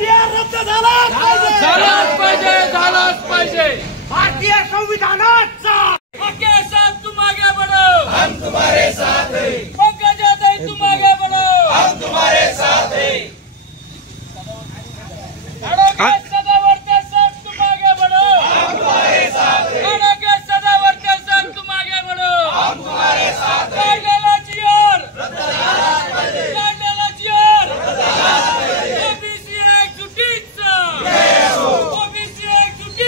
रद्द झालाच पाहिजे। भारतीय संविधानाचा साथ तुम आगे बढ़ो, हम तुम्हारे साथ हैं। पंकजा ताई तुम आगे बढ़ो, हम तुम्हारे साथ हैं। सदावर्ते साहब तुम आगे बढ़ो, हम तुम्हारे साथ हैं। सदावर्ते साहब तुम आगे बढ़ो, हम तुम्हारे साथ हैं। काढलेला जिआर ओबीसी एकजुटीचा, ओबीसी एकजुटी।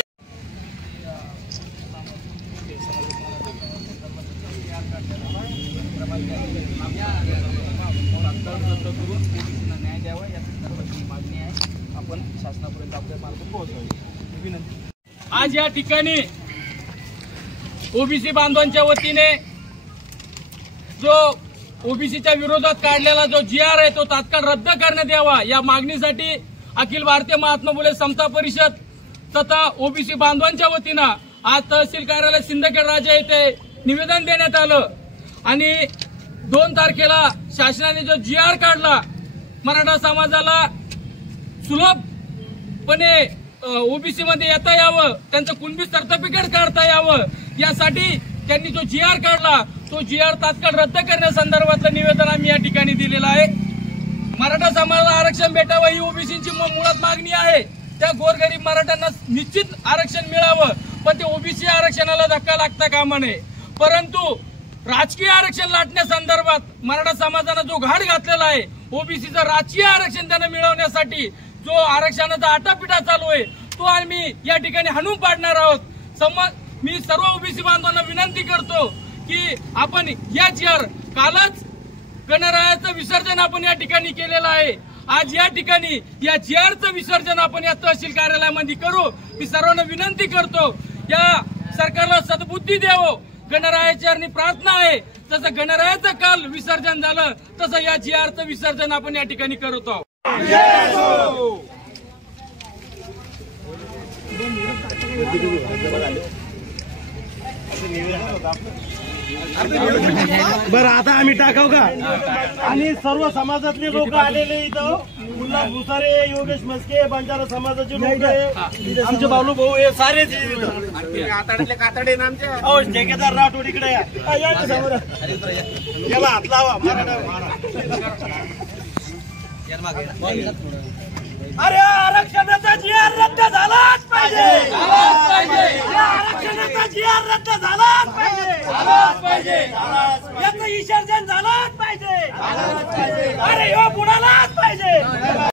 न्याय द्यावा या संदर्भातली मागणी आहे, आपण शासनापर्यंत आपल्या मार्फत पोहोचवावी विनंती। आज या ठिकाणी ओबीसी बांधवांच्या वतीने जो ओबीसीच्या विरोधात काढलेला जो जीआर आहे तो तात्काळ रद्द करण्यात यावा या मागणीसाठी अखिल भारतीय महात्मा फुले समता परिषद तथा ओबीसी बांधवांच्या वतीनं आज तहसील कार्यालय सिंदखेड राजा येथे निवेदन देण्यात आलं आणि 2 तारखेला शासनाने जो जीआर काढला मराठा समाजाला सुलभपणे ओबीसी मध्ये येता यावं, त्यांचं कुणबी सर्टिफिकेट काढता यावं यासाठी त्यांनी जो जीआर काढला तो जीआर तात्काळ रद्द करण्यासंदर्भातलं निवेदन आम्ही या ठिकाणी दिलेलं आहे। मराठा समाजाला आरक्षण भेटावं ही ओबीसीची मुळात मागणी आहे। त्या गोरगरीब मराठ्यांना निश्चित आरक्षण मिळावं, पण ते ओबीसी आरक्षणाला धक्का लागता कामा नये। परंतु राजकीय आरक्षण लाटण्यासंदर्भात मराठा समाजानं जो घाट घातलेला आहे, ओबीसीचं राजकीय आरक्षण त्यांना मिळवण्यासाठी जो आरक्षणाचा आटापिटा चालू आहे तो आम्ही या ठिकाणी हाणून पाडणार आहोत। मी सर्व ओबीसी बांधवांना विनंती करतो की आपण या जीआर कालच गणरायाचं विसर्जन आपण या ठिकाणी केलेलं आहे, आज या ठिकाणी या जीआरचं विसर्जन आपण या तहसील कार्यालयामध्ये करू। मी सर्वांना विनंती करतो या सरकारला सद्बुद्धी द्यावं, गणरायाची प्रार्थना आहे। जसं गणरायाचं काल विसर्जन झालं तसं या जीआरचं विसर्जन आपण या ठिकाणी करत आहोत। बरं आता आम्ही टाकाव का आणि सर्व समाजातले लोक आलेले इथं मुल्ला भुसारे, योगेश मस्के, बंजारा समाजाचे लोक आहे, आमचे बालू भाऊ हे सारेच कातडे नामचे ठेकेदार राठोड इकडे याला हात लावा अरे आरक्षणाचा जीआर रद्द झालाच पाहिजे, आरक्षणाचा जीआर रद्द झालाच पाहिजे, याचं विसर्जन झालंच पाहिजे, अरे ह्यो बुडालाच पाहिजे।